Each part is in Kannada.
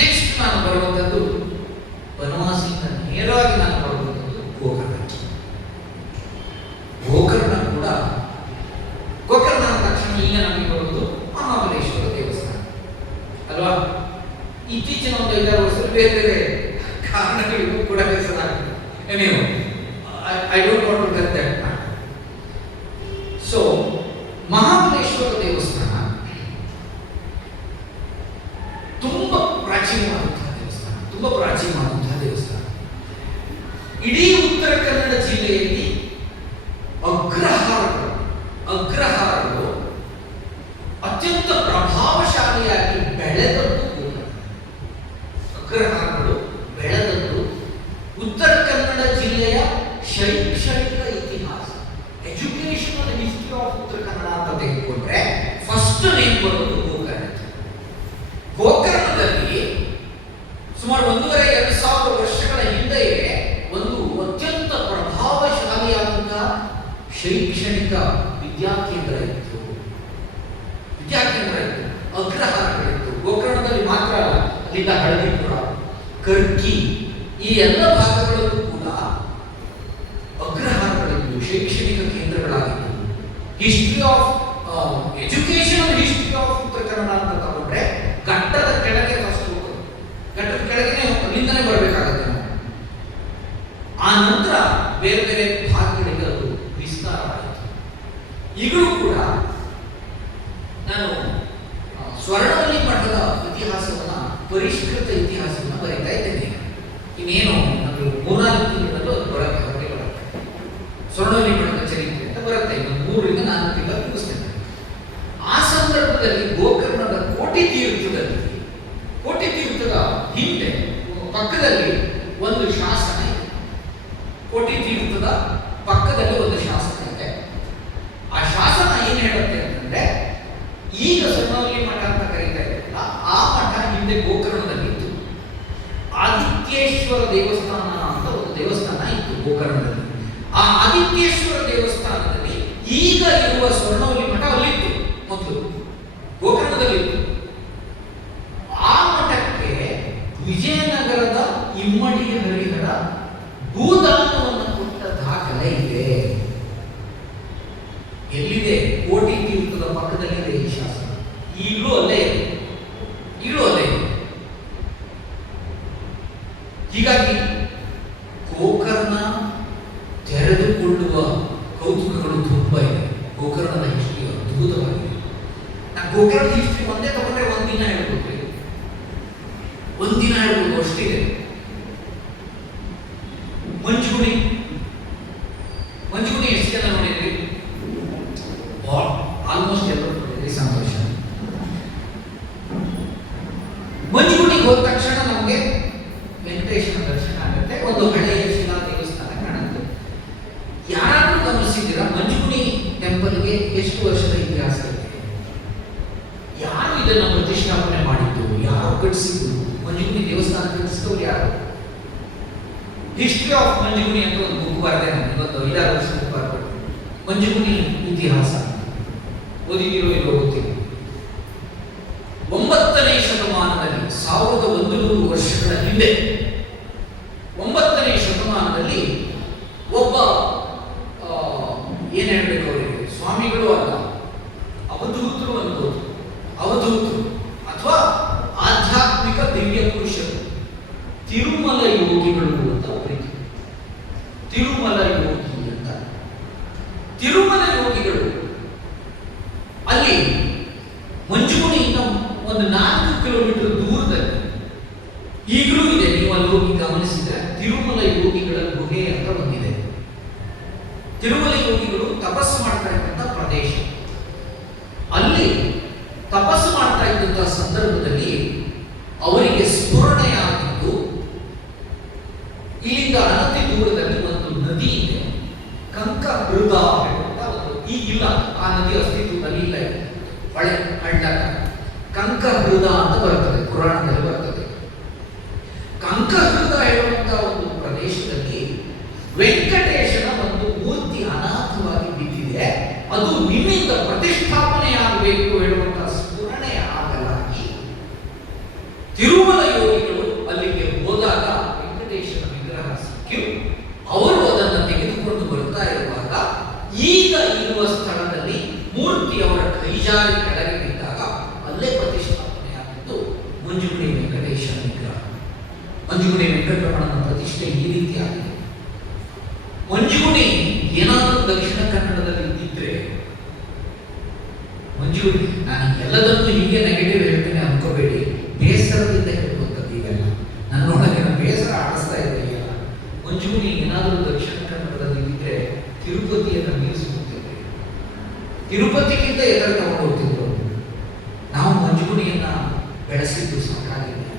ನೆಕ್ಸ್ಟ್ ನಾನು ಬರುವಂಥದ್ದು ಬನವಾಸಿಯಿಂದ ನೇರವಾಗಿ ನಾನು ಬರುವಂಥದ್ದು ಗೋಕರ್ಣ. ಗೋಕರ್ಣ ಕೂಡ ಗೋಕರ್ಣ ಅಂದ ತಕ್ಷಣ ಈಗ ನಮಗೆ ಬರುವುದು ಮಹಾಬಲೇಶ್ವರ ದೇವಸ್ಥಾನ ಅಲ್ವಾ. ಇತ್ತೀಚಿನ ಒಂದು 5-6 ವರ್ಷದಲ್ಲಿ ಬೇರೆ ಬೇರೆ ಕಾರಣಗಳಿಗೂ ಕೂಡ ಹೆಸರಾಗಿದೆ. ನೀವು I don't want to tell that. So Mahabaleshwar ದೇವಸ್ಥಾನ ತುಂಬಾ ಪ್ರಾಚೀನವಾದಂತಹ ದೇವಸ್ಥಾನ, ತುಂಬಾ ಪ್ರಾಚೀನವಾದಂತಹ ದೇವಸ್ಥಾನ. ಇಡೀ ಉತ್ತರ ಕನ್ನಡ ಜಿಲ್ಲೆಯಲ್ಲಿ ಅಗ್ರಹಾರಗಳು ಅತ್ಯಂತ ಪ್ರಭಾವಶಾಲಿಯಾಗಿ ಬೆಳೆದದ್ದು ಅಗ್ರಹಾರಗಳು ಬೆಳೆದದ್ದು ಉತ್ತರ ಕನ್ನಡ ಜಿಲ್ಲೆಯ ಶೈಕ್ಷಣಿಕ ಇತಿಹಾಸ, educational history of Uttara Kannada ಅಂತ ತೆಗೆದುಕೊಂಡ್ರೆ ಫಸ್ಟ್ ನೇಮ್ ಬರೋದು ಗೋಕರ್ಣ. ಗೋಕರ್ಣದಲ್ಲಿ ಸುಮಾರು 1,500-2,000 ವರ್ಷಗಳ ಹಿಂದೆಯೇ ಒಂದು ಅತ್ಯಂತ ಪ್ರಭಾವಶಾಲಿಯಾದಂತಹ ಶೈಕ್ಷಣಿಕ ವಿದ್ಯಾಕೇಂದ್ರ ಇತ್ತು, ಅಗ್ರಹಾರಗಳಿತ್ತು. ಗೋಕರ್ಣದಲ್ಲಿ ಮಾತ್ರ ಅಲ್ಲ, ಅಲ್ಲಿಂದ ಹಳದಿಪುರ, ಕರ್ಕಿ ಈ ಎಲ್ಲ ಭಾಗಗಳಲ್ಲೂ ಕೂಡ ಅಗ್ರಹಾರಗಳಿದ್ದು, ಶೈಕ್ಷಣಿಕ ಕೇಂದ್ರಗಳಾಗಿತ್ತು. History of educational history of Uttara Kannada ಅಂತ ತಗೊಂಡ್ರೆ ಘಟ್ಟದ ಕೆಳಗೆ ಫಸ್ಟ್ ಹೋಗೋದು, ಘಟ್ಟದ ಕೆಳಗೆ ಅಲ್ಲಿಂದನೇ ಬರಬೇಕಾಗುತ್ತೆ ನಾವು. ಆ ನಂತರ ಬೇರೆ ಬೇರೆ ಭಾಗಗಳಿಗೆ ಅದು ವಿಸ್ತಾರವಾಯಿತು. ಈಗಲೂ ಕೂಡ ನಾನು ಸ್ವರ್ಣವಲ್ಲಿ ಮಠದ ಇತಿಹಾಸವನ್ನ, ಪರಿಷ್ಕೃತ ಇತಿಹಾಸವನ್ನ ಬರೀತಾ ಇದ್ದೇನೆ. ಇನ್ನೇನು ನಮಗೆ 3-4 ತಿಂಗಳಲ್ಲೂ ಅದು ಬರುತ್ತೆ, ಹೊರಗೆ ಬರುತ್ತೆ. ಸ್ವರ್ಣವಲ್ಲಿ ಮಠದ ಚರಿತ್ರೆ ಅಂತ ಬರುತ್ತೆ, ಇನ್ನು 3-4 ತಿಂಗಳು ಮುಗಿಸ್ತೇನೆ. ಆ ಸಂದರ್ಭದಲ್ಲಿ ಗೋಕರ್ಣದ ಕೋಟಿ ತೀರ್ಥದ ಹಿಂದೆ ಪಕ್ಕದಲ್ಲಿ ಒಂದು ಶಾಸನ ಇದೆ. ಕೋಟಿ ತೀರ್ಥದ ಪಕ್ಕದಲ್ಲಿ ಒಂದು ಶಾಸನ ಇದೆ. ಆ ಶಾಸನ ಏನ್ ಹೇಳುತ್ತೆ ಅಂತಂದ್ರೆ, ಈಗ ಸ್ವರ್ಣವಲ್ಲಿ ಮಠ ಅಂತ ಕರೀತಾ ಇರಲಿಲ್ಲ, ಆ ಮಠ ಹಿಂದೆ ಗೋಕರ್ಣದಲ್ಲಿತ್ತು. ಆದಿತ್ಯೇಶ್ವರ ದೇವಸ್ಥಾನ ಅಂತ ಒಂದು ದೇವಸ್ಥಾನ ಇತ್ತು ಗೋಕರ್ಣದಲ್ಲಿ. ಆ ಆದಿತ್ಯೇಶ್ವರ ದೇವಸ್ಥಾನದಲ್ಲಿ ಈಗ ಇರುವ ಸ್ವರ್ಣವಲ್ಲಿ ಮಠ ಅಲ್ಲಿತ್ತು, ಮೊದಲು ಗೋಕರ್ಣದಲ್ಲಿತ್ತು. ಆ ಮಠಕ್ಕೆ ವಿಜಯನಗರದ ಇಮ್ಮಡಿ ಹರಿಹರ ಭೂದಾನವನ್ನು ಕೊಟ್ಟ ದಾಖಲೆ ಇದೆ. ಎಲ್ಲಿದೆ? ಕೋಟಿ ತೀರ್ಥದ ಪಕ್ಕದಲ್ಲಿದೆ ಈ ಶಾಸನ. ಈಗಲೂ ಅಲ್ಲೇ ಇದೆ. ಹೀಗಾಗಿ ಗೋಕರ್ಣ ತೆರೆದುಕೊಳ್ಳುವ ಕೌತುಕಗಳು ತುಂಬಾ ಇದೆ. ಗೋಕರ್ಣದ ಹಿಸ್ಟ್ರಿ ಅದ್ಭುತವಾಗಿದೆ. ನಾನು ಗೋಕರ್ಣದ ಹಿಸ್ಟ್ರಿ ಒಂದೇ ತಗೊಂಡ್ರೆ ಒಂದಿನ ಹೇಳ್ಬೋದು ಅಷ್ಟಿದೆ. ಮಂಜುಗುಣಿ ಎಷ್ಟು ಜನ ನೋಡಿದ್ರಿ? ಆಲ್ಮೋಸ್ಟ್ ಎಲ್ಲರೂ ನೋಡಿದ್ರಿ, ಸಂತೋಷ. ಮಂಜುಗುಣಿಗೆ ಹೋದ ತಕ್ಷಣ ನಮಗೆ ವೆಂಕಟೇಶ್ವರ ದರ್ಶನ ಆಗುತ್ತೆ, ಒಂದು ಹಳೆಯ ಶಿಲಾ ದೇವಸ್ಥಾನ ಕಾಣುತ್ತೆ. ಯಾರಾದ್ರೂ ಗಮನಿಸಿದ್ದೀರಾ ಮಂಜುಗುಣಿ ಟೆಂಪಲ್ಗೆ ಎಷ್ಟು ವರ್ಷದ ಇತಿಹಾಸ ಇದೆ? ಯಾರು ಇದನ್ನು ಪ್ರತಿಷ್ಠಾಪನೆ ಮಾಡಿದ್ದು, ಯಾರು ಕಟ್ಟಿಸಿದ್ದು? ಮಂಜುಗುಣಿ ದೇವಸ್ಥಾನ ಕಟ್ಟಿಸಿದವರು ಯಾರು? ಹಿಸ್ಟ್ರಿ ಆಫ್ ಮಂಜುಗುಣಿ ಅಂತ ಒಂದು ಬುಕ್ ಬರೆದೆ ನಾನು, ಇವತ್ತು 5-6 ವರ್ಷ ಬುಕ್ ಬರೆದು. ಮಂಜುಗುಣಿ ಇತಿಹಾಸ ಓದಿದಿರೋ ಇಲ್ಲೋ ಗೊತ್ತಿಲ್ಲ. 9ನೇ ಶತಮಾನದಲ್ಲಿ, 1100 ವರ್ಷಗಳ ಹಿಂದೆ 9ನೇ ಶತಮಾನದಲ್ಲಿ ಒಬ್ಬ ಏನ್ ಹೇಳ್ಬೇಕು ಅವರಿಗೆ, ಸ್ವಾಮಿಗಳು ಅಲ್ಲ, ಅವಧೂತರು ಅನ್ಬೋದು, ಅವಧೂತರು ಅಥವಾ ಆಧ್ಯಾತ್ಮಿಕ ದಿವ್ಯ ಪುರುಷರು, ತಿರುಮಲ ಯೋಗಿಗಳು ಅಂತ ಅವರಿಗೆ. ತಿರುಮಲ ಯೋಗಿಗಳು ಅಲ್ಲಿ ಮಂಜುಗುಣಿಯಿಂದ ಒಂದು 4 ಕಿಲೋಮೀಟರ್ ದೂರದಲ್ಲಿ ಈಗಲೂ ಇದೆ. ನೀವು ಅಲ್ಲಿ ಹೋಗಿ ಗಮನಿಸಿದ್ರೆ ತಿರುಮಲ ಯೋಗಿಗಳ ಗುಹೆ ಅಂತ ಒಂದಿದೆ. ತಿರುಮಲ ಯೋಗಿಗಳು ತಪಸ್ಸು ಮಾಡ್ತಾ ಇದ್ದಂತ ಪ್ರದೇಶ. ಅಲ್ಲಿ ತಪಸ್ಸು ಮಾಡ್ತಾ ಇದ್ದಂತಹ ಸಂದರ್ಭದಲ್ಲಿ ಅವರಿಗೆ ಸ್ಫುರಣೆಯಾಗಿದ್ದು, ಇಲ್ಲಿಂದ ಅನತಿ ದೂರದಲ್ಲಿ ಒಂದು ನದಿ ಇದೆ, ಕಂಕಹೃದ ಅಂತ ಒಂದು, ಈಗಿಲ್ಲ ಆ ನದಿ ಅಸ್ತಿತ್ವದಲ್ಲಿ ಇಲ್ಲ, ಹೊಳೆ ಹಳ್ಳ, ಕಂಕಹೃದ ಅಂತ ಬರ್ತದೆ, ಪುರಾಣದಲ್ಲಿ ಬರ್ತದೆ. ಕಂಕಹೃದ ಹೇಳುವಂತಹ ಒಂದು ಪ್ರದೇಶದಲ್ಲಿ ವೆಂಕಟೇಶನ ಒಂದು ಮೂರ್ತಿ ಅನಾಥವಾಗಿ ಬಿದ್ದಿದೆ. ಅದು ನಿಮ್ಮಿಂದ ಯೋಗಿಗಳು ಅಲ್ಲಿಗೆ ಹೋದಾಗ ವೆಂಕಟೇಶನ ವಿಗ್ರಹ ಸಿಕ್ಕಿ ಅವರು ಅದನ್ನು ತೆಗೆದುಕೊಂಡು ಬರ್ತಾ ಇರುವಾಗ ಈಗ ಇರುವ ಸ್ಥಳದಲ್ಲಿ ಮೂರ್ತಿ ಅವರ ಕೈಜಾರಿ ಕೆಳಗೆ ಬಿದ್ದಾಗ ಅಲ್ಲೇ ಪ್ರತಿಷ್ಠಾಪನೆ ಆಗಿದ್ದು ಮಂಜುಗುಡಿ ವೆಂಕಟೇಶನ ವಿಗ್ರಹ. ಮಂಜುಗುಡಿ ವೆಂಕಟರಮಣನ ಪ್ರತಿಷ್ಠೆ ಈ ರೀತಿ ಆಗಿದೆ. ಮಂಜುಗುಡಿ ಏನಾದರೂ ದಕ್ಷಿಣ ಕನ್ನಡದಲ್ಲಿ ಇದ್ದಿದ್ರೆ, ಮಂಜುಗುಡಿ, ನಾನು ಎಲ್ಲದನ್ನು ಹೀಗೆ ನೆಗೆಟಿವ್ ಹೇಳ್ತೇನೆ ಅನ್ಕೋಬೇಡಿ, ಬೇಸರದಿಂದ ಹೇಳುವಂಥದ್ದು ಇವೆಲ್ಲ. ನನ್ನೊಳಗೆ ಬೇಸರ ಆಡಿಸ್ತಾ ಇದೆ ಈಗ. ಮಂಜುಗುಡಿ ಏನಾದರೂ ದಕ್ಷಿಣ ಕನ್ನಡದಲ್ಲಿ ಇದ್ದರೆ ತಿರುಪತಿಯನ್ನು ಮೀರಿಸಿ ಹೋಗ್ತಿದ್ದೆ, ತಿರುಪತಿಗಿಂತ ಎತ್ತರ ತಗೊಂಡು ಹೋಗ್ತಿದ್ರು. ನಾವು ಮಂಜುಗುಡಿಯನ್ನ ಬೆಳೆಸಿದ್ದು ಸಾಕಾಗಿದೆ,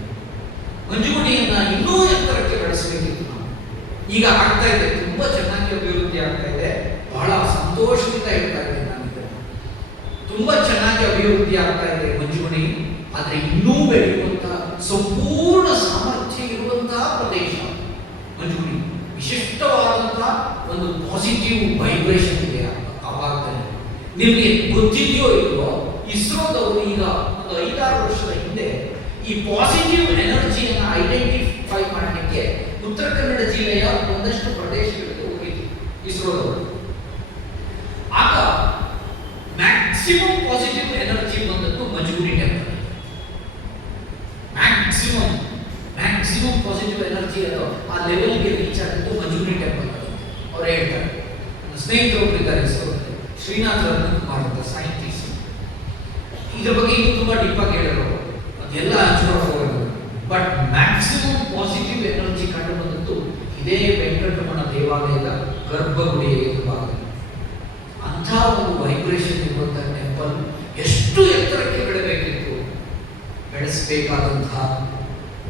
ಮಂಜುಗುಡಿಯನ್ನ ಇನ್ನೂ ಎತ್ತರಕ್ಕೆ ಬೆಳೆಸಬೇಕಿತ್ತು ನಾವು. ಈಗ ಆಗ್ತಾ ಇದೆ, ತುಂಬಾ ಚೆನ್ನಾಗಿ ಅಭಿವೃದ್ಧಿ ಆಗ್ತಾ ಇದೆ. ಬಹಳ ಸಂತೋಷದಿಂದ ಹೇಳ್ತಾ ಇದ್ದೇನೆ ನಾನು ಇದನ್ನು. ತುಂಬಾ ಚೆನ್ನಾಗಿ ಅಭಿವೃದ್ಧಿ ಆಗ್ತಾ ಇದೆ ಮಂಜುಗುಡಿ. ಆದ್ರೆ ಇನ್ನೂ ಬೆಳೆಯುವಂತಹ ಸಂಪೂರ್ಣ ಸಾಮರ್ಥ್ಯ ಇರುವಂತಹ ಪ್ರದೇಶ ಮಂಜುಗುಡಿ. ವಿಶಿಷ್ಟವಾದಂತಹ ಒಂದು ಪಾಸಿಟಿವ್ ವೈಬ್ರೇಷನ್ ಇದೆ ಆ ಭಾಗದಲ್ಲಿ. ನಿಮಗೆ ಗೊತ್ತಿದೆಯೋ ಇಲ್ವೋ, ಇಸ್ರೋದವರು ಈಗ ಒಂದು 5-6 ವರ್ಷದ ಹಿಂದೆ ಈ ಪಾಸಿಟಿವ್ ಎನರ್ಜಿಯನ್ನು ಐಡೆಂಟಿಫೈ ಮಾಡಲಿಕ್ಕೆ ಉತ್ತರ ಕನ್ನಡ ಜಿಲ್ಲೆಯ ಒಂದಷ್ಟು ಪ್ರದೇಶಗಳಿಗೆ ಹೋಗಿದ್ರು ಇಸ್ರೋದವರು. ಆಗ ಮ್ಯಾಕ್ಸಿಮಮ್ ಪಾಸಿಟಿವ್ ಎನರ್ಜಿ ಬಂದದ್ದು ಮಂಜುಗುಡಿ ಟೆಂಪಲ್. ಮ್ಯಾಕ್ಸಿಮಮ್ ಪಾಸಿಟಿವ್ ಎನರ್ಜಿ ಅದು ಆ ಲೆವೆಲ್ಗೆ ರೀಚ್ ಆಗಿದ್ದು ಮಂಜುಗುಡಿ ಟೆಂಪಲ್. ಅವ್ರು ಹೇಳ್ತಾರೆ, ಸ್ನೇಹಿತರು ಇದ್ದಾರೆ ಇಸ್ರೋದಲ್ಲಿ, ಶ್ರೀನಾಥ್ ರತ್ನಕುಮಾರ್ ಅಂತ ಸೈಂಟಿಸ್ಟ್. ಇದ್ರ ಬಗ್ಗೆ ಇನ್ನೂ ತುಂಬಾ ಡೀಪ್ ಆಗಿ ಹೇಳಿದ್ರು, ಅದೆಲ್ಲ ಹಂಚ್ಕೊಂಡು ಹೋಗೋದು. ಬಟ್ ಮ್ಯಾಕ್ಸಿಮಮ್ ಪಾಸಿಟಿವ್ ಎನರ್ಜಿ ಕಂಡು ಬಂದದ್ದು ಇದೇ ವೆಂಕಟರಮಣ ದೇವಾಲಯದ ಗರ್ಭಗುಡಿಯ ಭಾಗ. ಅಂಥ ಒಂದು ವೈಬ್ರೇಷನ್ ಇರುವಂತಹ ಟೆಂಪಲ್ ಎಷ್ಟು ಎತ್ತರಕ್ಕೆ ಬೆಳೆಬೇಕಿತ್ತು, ಬೆಳೆಸಬೇಕಾದಂತಹ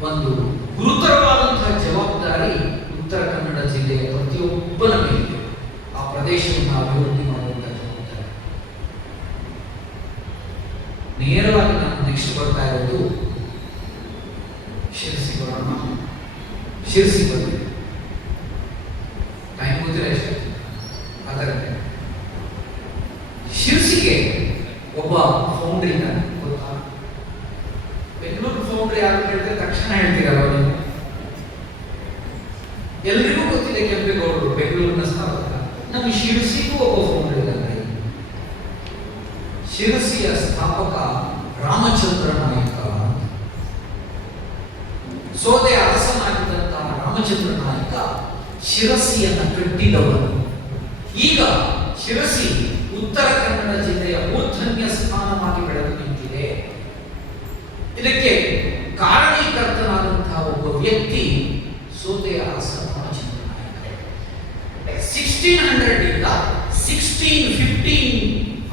ಒಂದು ಗುರುತರವಾದಂತಹ ಜವಾಬ್ದಾರಿ ಉತ್ತರ ಕನ್ನಡ ಜಿಲ್ಲೆಯ ಪ್ರತಿಯೊಬ್ಬನ ಮೇಲೆ. ಆ ಪ್ರದೇಶವನ್ನು ಅಭಿವೃದ್ಧಿ ಮಾಡುವಂತಹ ಜವಾಬ್ದಾರಿ. ನೇರವಾಗಿ ನಾನು ನೆಕ್ಸ್ಟ್ ಬರ್ತಾ ಇರೋದು ಶಿರಸಿ ಬರೋಣ. ಶಿರಸಿ ಬಂದೆ ಟೈಮ್ ಗೊತ್ತಿಲ್ಲ ಎಷ್ಟು ಅದರಂತೆ. ಶಿರಸಿಗೆ ಒಬ್ಬ ಫೌಂಡ್ರಿ ಇದ್ದಾನೆ, ಗೊತ್ತಾ? ಬೆಂಗಳೂರು ಫೌಂಡ್ರಿ ಯಾರು ಕೇಳಿದ್ರೆ ತಕ್ಷಣ ಹೇಳ್ತೀರಲ್ಲ ನೀವು. ಎಲ್ರಿಗೂ ಗೊತ್ತಿದೆ ಕೆಂಪೇಗೌಡರು ಬೆಂಗಳೂರಿನ ಸ್ಥಾಪಕ. ನಮ್ಮ ಶಿರಸಿಗೂ ಒಬ್ಬ ಫೌಂಡ್ರಿ ಇದ್ದಾನೆ. ಶಿರಸಿಯ ಸ್ಥಾಪಕ ರಾಮಚಂದ್ರ ನಾಯಕ. ಸೋದೆ ಅರಸನಾಗಿದ್ದಂತಹ ರಾಮಚಂದ್ರ ನಾಯಕ ಶಿರಸಿಯನ್ನು ಕಟ್ಟಿದವನು. ಈಗ ಶಿರಸಿ ಉತ್ತರ ಕನ್ನಡ ಜಿಲ್ಲೆಯ ಮೂರ್ಧನ್ಯ ಸ್ಥಾನವಾಗಿ ಬೆಳೆದು ನಿಂತಿದೆ. ಇದಕ್ಕೆ ಕಾರಣೀಕರ್ತನಾದಂತಹ ಒಬ್ಬ ವ್ಯಕ್ತಿ ಸೋದೆಯ ಅರಸ ರಾಮಚಂದ್ರ ನಾಯಕ. 1600 ಇಂದ 1615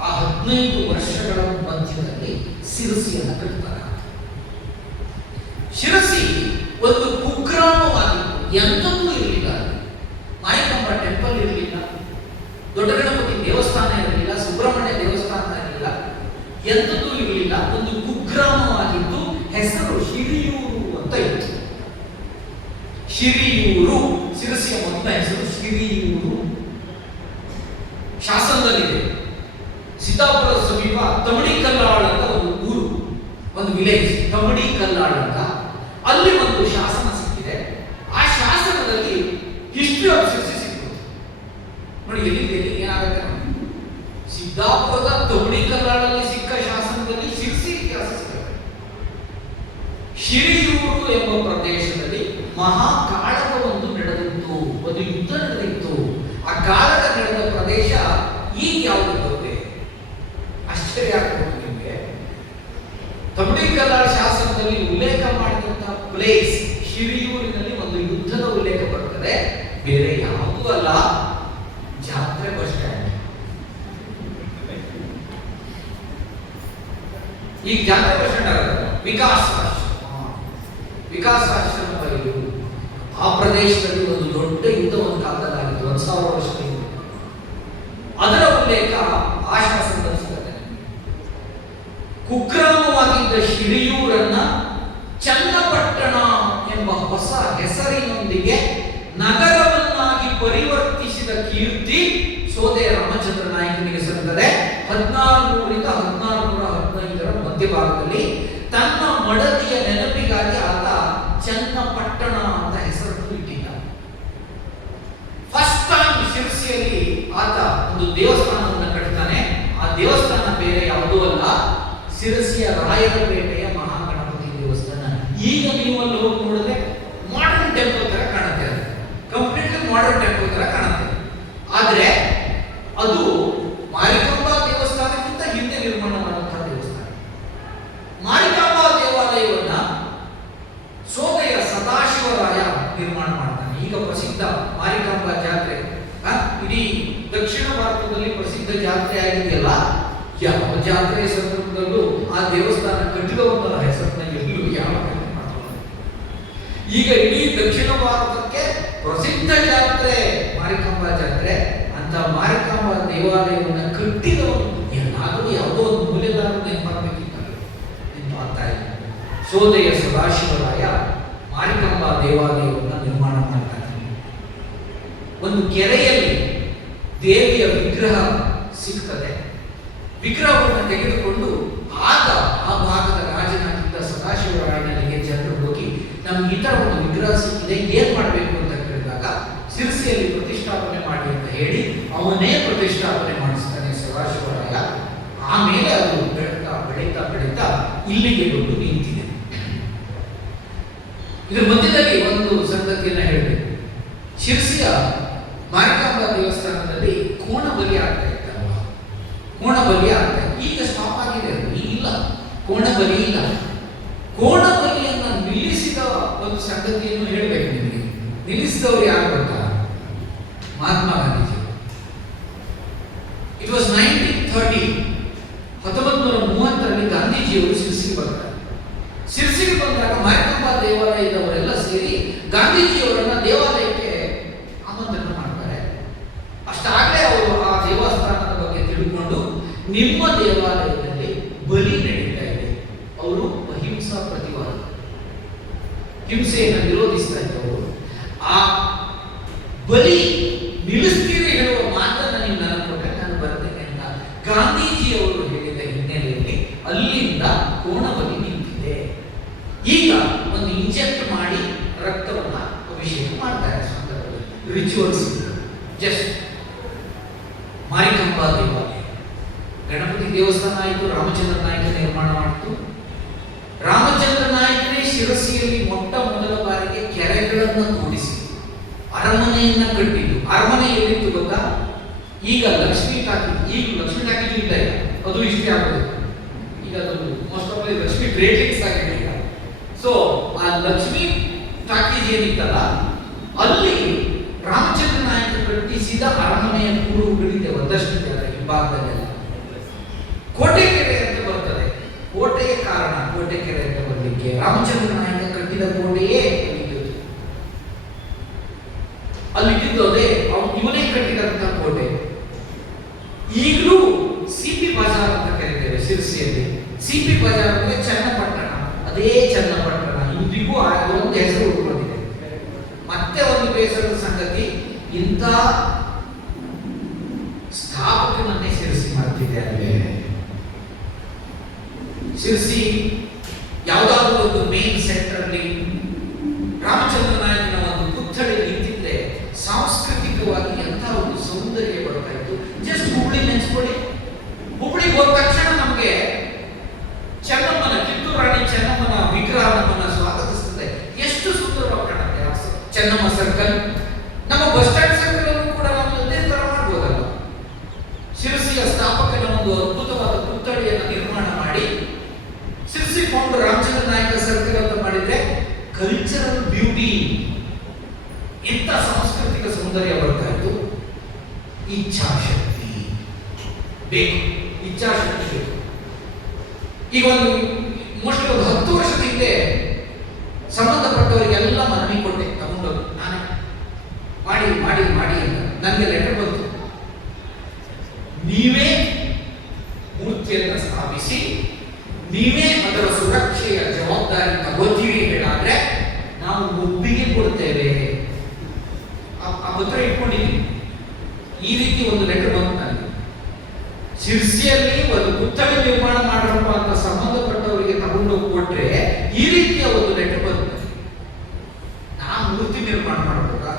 ಆ 15 ವರ್ಷಗಳ ಮಧ್ಯದಲ್ಲಿ ಶಿರಸಿಯನ್ನು ಕಟ್ಟುತ್ತಾರೆ. ಶಿರಸಿ ಒಂದು ಕುಗ್ರಾಮವಾಗಿತ್ತು, ಎಂಥದೂ ಇರಲಿಲ್ಲ. ಮಾಯಕಂಬ ಟೆಂಪಲ್ ಇರಲಿಲ್ಲ, ದೊಡ್ಡ ಗಣಪತಿ ದೇವಸ್ಥಾನ ಇರಲಿಲ್ಲ, ಸುಬ್ರಹ್ಮಣ್ಯ ದೇವಸ್ಥಾನ ಇರಲಿಲ್ಲ, ಎಂಥದೂ ಇರಲಿಲ್ಲ. ಒಂದು ಕುಗ್ರಾಮವಾಗಿದ್ದು ಹೆಸರು ಶಿರಿಯೂರು ಅಂತ ಇತ್ತು. ಶಿರಿಯೂರು, ಶಿರಸಿಯ ಮೊದಲ ಹೆಸರು ಶಿರಿಯೂರು. ಶಾಸನದಲ್ಲಿದೆ. ಸಿದ್ದಾಪುರದ ಸಮೀಪ ತಮಡಿಕಲ್ಲಾಳ್ ಅಂತ ಒಂದು ಊರು, ಒಂದು ವಿಲೇಜ್, ತಮಡಿಕಲ್ಲಾಳ್ ಅಂತ. ಅಲ್ಲಿ ಒಂದು ಶಾಸನ ಸಿಕ್ಕಿದೆ. ಆ ಶಾಸನದಲ್ಲಿ ಹಿಸ್ಟ್ರಿ ಆಫ್ ಶಿರಸಿ ಸಿಕ್ಕಿದೆ. ನೋಡಿ ಎಲ್ಲಿ ಏನಾಗುತ್ತೆ. ಸಿದ್ದಾಪುರದ ತಮಡಿಕಲ್ಲಾಳಲ್ಲಿ ಸಿಕ್ಕ ಶಾಸನದಲ್ಲಿ ಶಿರಸಿ ಇತಿಹಾಸ ಸಿಗುತ್ತೆ. ಶಿರಿಯೂರು ಎಂಬ ಪ್ರದೇಶದಲ್ಲಿ ಮಹಾಕಾಳಗ ಒಂದು ನಡೆದಿತ್ತು, ಒಂದು ಯುದ್ಧ ನಡೆದಿತ್ತು. ಆ ಕಾಳಗ ನಡೆದ ಪ್ರದೇಶ ಈಗ ಯಾವುದು ಗೊತ್ತೇ? ಆಶ್ಚರ್ಯ ಆಗ್ಬೋದು ನಿಮಗೆ. ತಮಡಿಕಲ್ಲಾಳ್ ಶಾಸನದಲ್ಲಿ ಉಲ್ಲೇಖ ಮಾಡಿದಂತಹ ಪ್ಲೇಸ್ ಶಿರಿಯೂರಿನಲ್ಲಿ ಒಂದು ಯುದ್ಧದ ಉಲ್ಲೇಖ ಬರ್ತದೆ. ಬೇರೆ ಯಾವುದೂ ಅಲ್ಲ, ಜಾತ್ರೆ ಬಸ್ ಸ್ಟ್ಯಾಂಡ್. ಈಗ ಜಾತ್ರೆ ಬಸ್ ಸ್ಟ್ಯಾಂಡ್ ಆಗುತ್ತೆ. ವಿಕಾಸಾಶ್ರಮ ಇದು. ಆ ಪ್ರದೇಶದಲ್ಲಿ ಒಂದು ದೊಡ್ಡ ಯುದ್ಧ ಒಂದು ಕಾಲದಲ್ಲಿ ಆಗಿತ್ತು, 1000 ವರ್ಷದ ಹಿಂದೆ. ಅದರ ಉಲ್ಲೇಖ ಆ ಶಾಸನದಲ್ಲಿ ಸಿಗುತ್ತೆ. ಕುಗ್ರಾಮವಾಗಿದ್ದ ಶಿರಿಯೂರನ್ನ ಚನ್ನಪಟ್ಟಣ ಎಂಬ ಹೊಸ ಹೆಸರಿನೊಂದಿಗೆ ನಗರವನ್ನಾಗಿ ಪರಿವರ್ತಿಸಿದ ಕೀರ್ತಿ ಸೋದೆ ರಾಮಚಂದ್ರ ನಾಯಕನಿಗೆ ಸಲ್ಲುತ್ತದೆ. 1600 ರಿಂದ 1615 ಮಧ್ಯಭಾಗದಲ್ಲಿ ತನ್ನ ಮಡದಿಯ ನೆನಪಿಗಾಗಿ ಆತ ರಾಯರಪೇಟೆಯ ಮಹಾಗಣಪತಿ ದೇವಸ್ಥಾನ. ಈಗ ನೀವು ಅಲ್ಲಿ ಹೋಗಿ ನೋಡಿದ್ರೆ ಮಾಡರ್ನ್ ಟೆಂಪಲ್ ತರ ಕಾಣುತ್ತೆ, ಅದು ಕಂಪ್ಲೀಟ್ಲಿ ಮಾಡರ್ನ್ ಟೆಂಪಲ್ ತರ ಕಾಣುತ್ತೆ. ಆದ್ರೆ ಅದು ಮಾರಿಕಾಂಬಾ ದೇವಸ್ಥಾನಕ್ಕಿಂತ ಹಿಂದೆ ನಿರ್ಮಾಣ ಮಾಡುವಂತಹ ದೇವಸ್ಥಾನ. ಮಾರಿಕಾಂಬಾ ದೇವಾಲಯವನ್ನ ಸೋದೆಯ ಸದಾಶಿವರಾಯ ನಿರ್ಮಾಣ ಮಾಡ್ತಾನೆ. ಈಗ ಪ್ರಸಿದ್ಧ ಮಾರಿಕಾಂಬಾ ಜಾತ್ರೆ ಇಡೀ ದಕ್ಷಿಣ ಭಾರತದಲ್ಲಿ ಪ್ರಸಿದ್ಧ ಜಾತ್ರೆ ಆಗಿದೆಯಲ್ಲ, ಯಾವ ಜಾತ್ರೆಯ ಸಂದರ್ಭದಲ್ಲೂ ಆ ದೇವಸ್ಥಾನ ಕಟ್ಟಿದವನ್ನರ ಹೆಸರನ್ನ ಎಲ್ಲೂ ಯಾವ ಈಗ ಇಡೀ ದಕ್ಷಿಣ ಭಾರತಕ್ಕೆ ಪ್ರಸಿದ್ಧ ಜಾತ್ರೆ ಮಾರಿಕಾಂಬಾ ಜಾತ್ರೆ. ಅಂತ ಮಾರಿಕಾಂಬಾ ದೇವಾಲಯವನ್ನು ಕಟ್ಟಿದವನು ಎಲ್ಲಾದರೂ ಯಾವುದೋ ಒಂದು ಮೂಲೆದಾರ ನೆನಪಾಗಬೇಕಿದ್ದಾರೆ ನೆನಪಾಗ್ತಾ ಇಲ್ಲ. ಸೋದೆಯ ಸದಾಶಿವರಾಯ ಮಾರಿಕಾಂಬಾ ದೇವಾಲಯವನ್ನು ನಿರ್ಮಾಣ ಮಾಡ್ತಾನೆ. ಒಂದು ಕೆರೆಯಲ್ಲಿ ದೇವಿಯ ವಿಗ್ರಹ ಸಿಗ್ತದೆ. ವಿಗ್ರಹವನ್ನು ತೆಗೆದುಕೊಂಡು ಆಗ ಆ ಭಾಗದ ರಾಜನಾಗಿದ್ದ ಸದಾಶಿವರಾಯನಿಗೆ ಜನರು ಹೋಗಿ ನಮ್ಗೆ ಈ ತರ ಒಂದು ವಿಗ್ರಹ ಸಿಕ್ಕಿದೆ, ಏನ್ ಮಾಡಬೇಕು ಅಂತ ಕೇಳಿದಾಗ ಸಿರ್ಸಿಯಲ್ಲಿ ಪ್ರತಿಷ್ಠಾಪನೆ ಮಾಡಿ ಅಂತ ಹೇಳಿ ಅವನೇ ಪ್ರತಿಷ್ಠಾಪನೆ ಮಾಡಿಸ್ತಾನೆ ಸದಾಶಿವರಾಯ. ಆಮೇಲೆ ಅದು ಬೆಳೀತಾ ಬೆಳೀತಾ ಬೆಳೀತಾ ಇಲ್ಲಿಗೆ ಬಂದು ನಿಂತಿದೆ. ಇದ್ರ ಮಧ್ಯದಲ್ಲಿ ಒಂದು ಸಂಗತಿಯನ್ನ ಹೇಳಬೇಕು. ಶಿರ್ಸಿಯ ಮಾರಿಕಾಂಬಾ ದೇವಸ್ಥಾನದಲ್ಲಿ ಕೋಣ ಬಲಿ ಆಗ್ತಾ ಇತ್ತಲ್ವ, ಕೋಣ ಬಲಿ ಆಗ್ತಾ ಈಗ ಸ್ಟಾಪ್ ಆಗಿದೆ, ಅದು ಇಲ್ಲ, ಕೋಣ ಬಲಿ ಇಲ್ಲ. ಕೋಣ ಬಲಿಯನ್ನ ನಿಲ್ಲಿಸಿದ ಒಂದು ಸಂಗತಿಯನ್ನು ಹೇಳಬೇಕು ನಿಮಗೆ. ನಿಲ್ಲಿಸಿದವರು ಯಾರು ಗೊತ್ತಾ? ಮಹಾತ್ಮ ಗಾಂಧೀಜಿ. ಇಟ್ ವಾಸ್ 1930, 1930ರಲ್ಲಿ ಗಾಂಧೀಜಿಯವರು ಶಿರ್ಸಿಗೆ ಬರ್ತಾರೆ. ಶಿರ್ಸಿಗೆ ಬಂದಾಗ ಮಾರಿಕಾಂಬಾ ದೇವಾಲಯದವರೆಲ್ಲ ಸೇರಿ ಗಾಂಧೀಜಿಯವರನ್ನ ದೇವಾಲಯಕ್ಕೆ ಆಮಂತ್ರಣ ಮಾಡ್ತಾರೆ. ಅಷ್ಟಾಗಲೇ ಅವರು ಆ ದೇವಸ್ಥಾನದ ಬಗ್ಗೆ ತಿಳ್ಕೊಂಡು ನಿಮ್ಮ ದೇವಾಲಯದಲ್ಲಿ ಬಲಿ ನಡೀತಾ ಇದೆ. ಅವರು ಅಹಿಂಸಾ ಪ್ರತಿವಾದ, ಹಿಂಸೆಯನ್ನು ವಿರೋಧಿಸ್ತಾ ಇದ್ದವರು. ಆ ಬಲಿ ನಿಲ್ಲಿಸ್ತೀರಿ ಹೇಳುವ ಮಾತನ್ನ ನೀವು ನನಗೆ ಕೊಟ್ಟರೆ ನಾನು ಬರ್ತೇನೆ ಅಂತ ಗಾಂಧೀಜಿಯವರು ಹೇಳಿದ ಹಿನ್ನೆಲೆಯಲ್ಲಿ ಅಲ್ಲಿಂದ ಕೋಣ ಬಲಿ ನಿಂತಿದೆ. ಈಗ ಒಂದು ಇಂಜೆಕ್ಟ್ ಮಾಡಿ ರಕ್ತವನ್ನ ಅಭಿಷೇಕ ಮಾಡ್ತಾರೆ ಸಂದರ್ಭದಲ್ಲಿ, ರಿಚುವಲ್ಸ್. ಜಸ್ಟ್ ಮಾರಿಕಾಂಬಾ ದೇವಾಲಯ, ಗಣಪತಿ ದೇವಸ್ಥಾನ ಆಯಿತು, ರಾಮಚಂದ್ರ ನಾಯಕ ನಿರ್ಮಾಣ ಮಾಡಿತು. ರಾಮಚಂದ್ರ ನಾಯಕನೇ ಶಿರಸಿಯಲ್ಲಿ ಮೊಟ್ಟ ಮೊದಲ ಬಾರಿಗೆ ಕೆರೆಗಳನ್ನು ಕೂಡಿಸಿ ಅರಮನೆಯನ್ನ ಕಟ್ಟಿದ್ದು. ಅರಮನೆ ಎಲ್ಲಿತ್ತು ಗೊತ್ತಾ? ಈಗ ಲಕ್ಷ್ಮೀ ಟಾಕಿ, ಈಗ ಲಕ್ಷ್ಮೀ ಟಾಕಿ ಇಲ್ಲ, ಅದು ಇಷ್ಟೇ ಆಗೋದು. ಈಗ ಅದು ಮೋಸ್ಟ್ ಆಫ್ ಲಕ್ಷ್ಮೀ ಟ್ರೇಡಿಂಗ್ಸ್ ಆಗಿದೆ ಈಗ. ಸೊ ಆ ಲಕ್ಷ್ಮೀ ಟಾಕೀಸ್ ಏನಿತ್ತಲ್ಲ, ಅಲ್ಲಿ ರಾಮಚಂದ್ರ ನಾಯಕ ಕಟ್ಟಿಸಿದ ಅರಮನೆಯ ಕೂಡುಗಳಿದೆ ಒಂದಷ್ಟಿದೆ ಈ ಭಾಗದಲ್ಲೆಲ್ಲ. ಕೋಟೆಕೆರೆ ಅಂತ ಬರ್ತದೆ. ಕೋಟೆಯ ಕಾರಣ ಕೋಟೆಕೆರೆ ಅಂತ ಬರಲಿಕ್ಕೆ ರಾಮಚಂದ್ರ ನಾಯಕ ಕಟ್ಟಿದ ಕೋಟೆಯೇ ಅಲ್ಲಿದ್ದು. ಅದೇ ಇವನೇ ಕಟ್ಟಿದಂತಹ ಕೋಟೆ. ಈಗಲೂ ಸಿಪಿ ಬಜಾರ್ ಅಂತ ಕರೀತೇವೆ ಶಿರ್ಸಿಯಲ್ಲಿ. ಸಿಪಿ ಬಜಾರ್ ಅಂದ್ರೆ ಚನ್ನಪಟ್ಟಣ, ಅದೇ ಚನ್ನಪಟ್ಟಣ ಇಂದಿಗೂ ಒಂದು ಹೆಸರು ಉಳ್ಕೊಂಡಿದೆ. ಮತ್ತೆ ಒಂದು ಬೇಸರದ ಸಂಗತಿ, ಇಂಥ ಸ್ಥಾಪಕನನ್ನೇ ಶಿರ್ಸಿ ಮಾಡ್ತಿದ್ದಾರೆ. ಶಿರ್ಸಿ ಯಾವುದಾದ್ರೂ ಒಂದು ಮೇನ್ ಸೆಂಟರ್ ಅಲ್ಲಿ ರಾಮಚಂದ್ರ ನಾಯಕನ ಒಂದು ಪುತ್ಥಳಿ ನಿಂತಿದ್ರೆ ಸಾಂಸ್ಕೃತಿಕವಾಗಿ ಎಂಥ ಒಂದು ಸೌಂದರ್ಯ ಬರ್ತಾ ಇತ್ತು. ಜಸ್ಟ್ ಹುಬ್ಳಿ ನೆನೆಸ್ಕೊಳ್ಳಿ. ಹುಬ್ಳಿಗೆ ಹೋದ ತಕ್ಷಣ ನಮಗೆ ಚೆನ್ನಮ್ಮನ, ಕಿತ್ತೂರು ರಾಣಿ ಚೆನ್ನಮ್ಮನ ವಿಗ್ರಹ ನಮ್ಮನ್ನ ಸ್ವಾಗತಿಸ್ತದೆ. ಎಷ್ಟು ಸುಂದರವಾಗಿ ಕಾಣುತ್ತೆ ಚೆನ್ನಮ್ಮ ಸರ್ಕಲ್. ನಮ್ಮ ಬಸ್ ಸ್ಟ್ಯಾಂಡ್ ಸರ್ಕಲ್ ಅನ್ನು ಕೂಡ ನಾವು ಅದೇ ತರ ಮಾಡ್ಬೋದಲ್ಲ. ಶಿರ್ಸಿಯ ಸ್ಥಾಪಕನ ಒಂದು ಅದ್ಭುತವಾದ ಪುತ್ಥಳಿಯನ್ನು ನಿರ್ಮಾಣ ಮಾಡಿ ಶಿರ್ಸಿ ಫೌಂಡರ್ ರಾಮಚಂದ್ರ ನಾಯಕ ಸರ್ಕಲ್ ಅಂತ ಮಾಡಿದ್ರೆ ಕಲ್ಚರಲ್ ಬ್ಯೂಟಿ, ಇಂಥ ಸಾಂಸ್ಕೃತಿಕ ಸೌಂದರ್ಯ ಬರ್ತಾ ಇತ್ತು. ಇಚ್ಛಾಶಕ್ತಿ ಬೇಕು, ಇಚ್ಛಾಶಕ್ತಿ ಬೇಕು. ಈಗ ಒಂದು ಮೋಸ್ಟ್ಲಿ ಒಂದು 10 ವರ್ಷದ ಹಿಂದೆ ಸಂಬಂಧಪಟ್ಟವರಿಗೆಲ್ಲ ಮನವಿ ಕೊಟ್ಟೆ, ತಗೊಂಡೋಗಿ ನಾನೇ ಮಾಡಿ ಮಾಡಿ ಮಾಡಿ ಅಂತ. ನನಗೆ ಲೆಟರ್ ಬಂತು, ನೀವೇ ಮೂರ್ತಿಯನ್ನು ಸ್ಥಾಪಿಸಿ ನೀವೇ ಅದರ ಸುರಕ್ಷೆಯ ಜವಾಬ್ದಾರಿ ತಗೋತೀವಿ ಹೇಳಾದ್ರೆ ನಾವು ಒಪ್ಪಿಗೆ ಕೊಡ್ತೇವೆ. ಆ ಪತ್ರ ಇಟ್ಕೊಂಡಿದ್ದೀನಿ. ಈ ರೀತಿ ಒಂದು ಲೆಟರ್ ಬಂತು ನನಗೆ. ಶಿರ್ಸಿಯಲ್ಲಿ ಒಂದು ಪುತ್ಥಳಿ ನಿರ್ಮಾಣ ಮಾಡರಪ್ಪ ಅಂತ ಸಂಬಂಧಪಟ್ಟವರಿಗೆ ತಗೊಂಡೋಗಿ ಕೊಟ್ರೆ ಈ ರೀತಿಯ ಒಂದು ಲೆಟರ್ ಬಂತು. ನಾನು ಮೂರ್ತಿ ನಿರ್ಮಾಣ ಮಾಡಬೇಕಾ?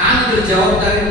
ನಾನು ಅದರ ಜವಾಬ್ದಾರಿ